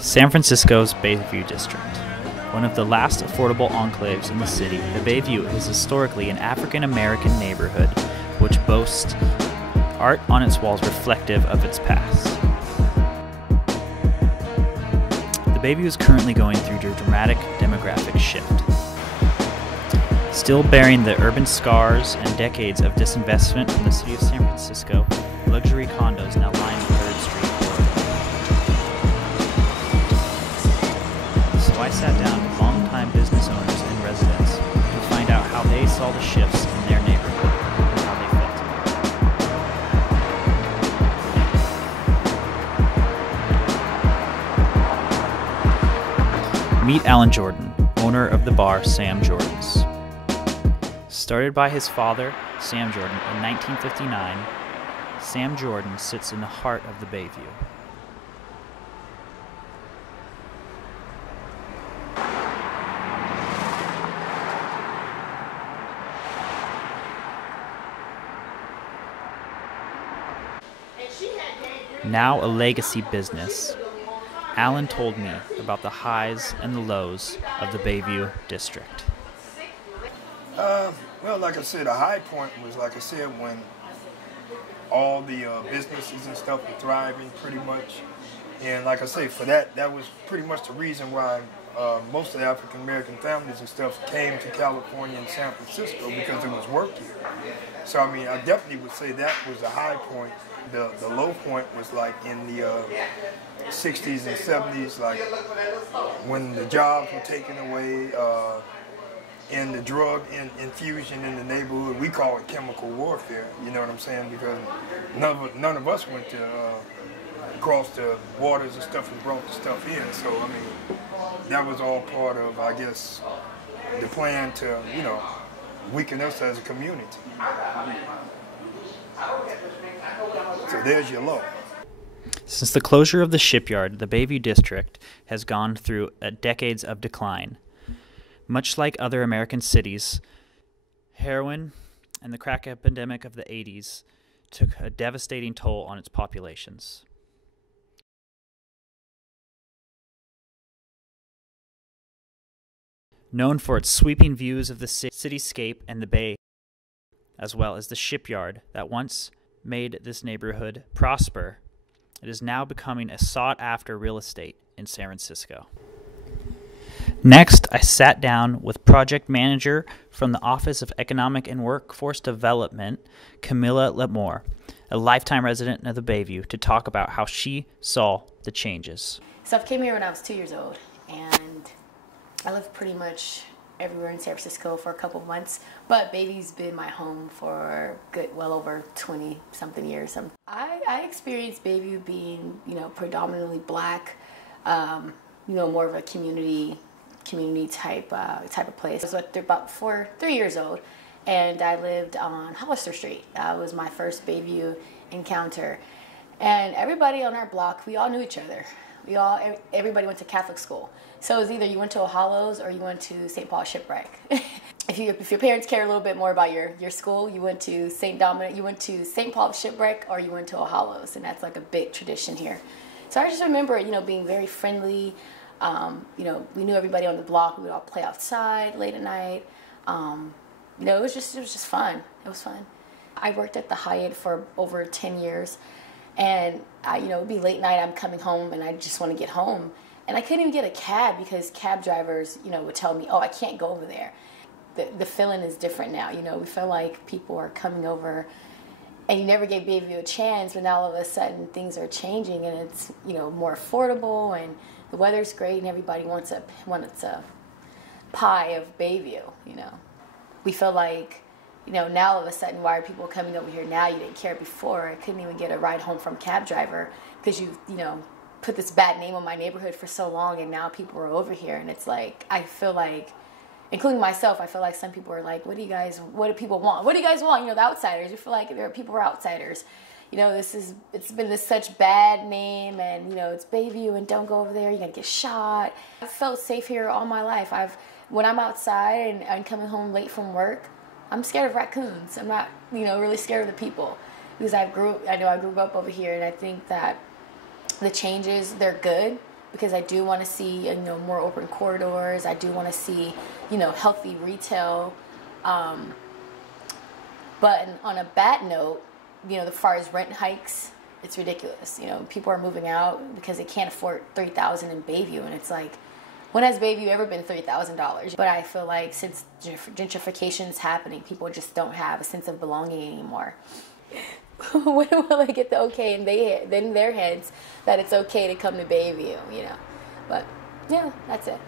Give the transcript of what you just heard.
San Francisco's Bayview district. One of the last affordable enclaves in the city, the Bayview is historically an African-American neighborhood which boasts art on its walls reflective of its past. The Bayview is currently going through a dramatic demographic shift. Still bearing the urban scars and decades of disinvestment from the city of San Francisco, luxury condos now line 3rd Street corridor. So I sat down with longtime business owners and residents to find out how they saw the shifts in their neighborhood and how they felt. Meet Alan Jordan, owner of the bar Sam Jordan's. Started by his father, Sam Jordan, in 1959, Sam Jordan sits in the heart of the Bayview. Now a legacy business, Alan told me about the highs and the lows of the Bayview district. Well, like I said, a high point was, like I said, when all the businesses and stuff were thriving pretty much. And like I say, for that was pretty much the reason why most of the African-American families and stuff came to California and San Francisco, because there was work here. So, I mean, I definitely would say that was a high point. The low point was like in the 60s and 70s, like when the jobs were taken away, and the drug infusion in the neighborhood. We call it chemical warfare, you know what I'm saying? Because none of us went to cross the waters and stuff and brought the stuff in. So, I mean, that was all part of, I guess, the plan to, you know, weaken us as a community. So there's your low. Since the closure of the shipyard, the Bayview district has gone through decades of decline. Much like other American cities, heroin and the crack epidemic of the 80s took a devastating toll on its populations. Known for its sweeping views of the cityscape and the bay, as well as the shipyard that once made this neighborhood prosper, it is now becoming a sought-after real estate in San Francisco. Next, I sat down with project manager from the Office of Economic and Workforce Development, Camilla Letmore, a lifetime resident of the Bayview, to talk about how she saw the changes. So I came here when I was 2 years old, and I lived pretty much everywhere in San Francisco for a couple of months, but Bayview's been my home for well over 20-something years. I experienced Bayview being, you know, predominantly black, you know, more of a community type of place. I was about 3 years old, and I lived on Hollister Street. That was my first Bayview encounter, and everybody on our block, we all knew each other. Everybody went to Catholic school, so it was either you went to O'Hallows or you went to St. Paul Shipwreck. If your parents care a little bit more about your school, you went to St. Dominic, you went to St. Paul Shipwreck, or you went to O'Hallows, and that's like a big tradition here. So I just remember, you know, being very friendly. You know, we knew everybody on the block. We would all play outside late at night. You know, it was just fun. It was fun. I worked at the Hyatt for over 10 years, and you know, it'd be late night. I'm coming home, and I just want to get home, and I couldn't even get a cab because cab drivers, you know, would tell me, "Oh, I can't go over there." The feeling is different now. You know, we feel like people are coming over, and you never gave Bayview a chance, but now all of a sudden things are changing, and it's, you know, more affordable, and the weather's great, and everybody wants a pie of Bayview, you know. We feel like, you know, now all of a sudden, why are people coming over here now? You didn't care before. I couldn't even get a ride home from cab driver because you know, put this bad name on my neighborhood for so long, and now people are over here, and it's like, I feel like, including myself, I feel like some people are like, what do people want? What do you guys want? You know, the outsiders. You feel like people are outsiders. You know, it's been such bad name, and, you know, it's Bayview, and don't go over there, you're going to get shot. I've felt safe here all my life. When I'm outside and I'm coming home late from work, I'm scared of raccoons. I'm not, you know, really scared of the people, because I grew up over here, and I think that the changes, they're good, because I do want to see, more open corridors. I do want to see, healthy retail. But on a bad note, as far as rent hikes, it's ridiculous. People are moving out because they can't afford $3,000 in Bayview, and it's like, when has Bayview ever been $3,000? But I feel like since gentrification is happening, people just don't have a sense of belonging anymore. When will I get the okay in their heads that it's okay to come to Bayview? But yeah, that's it.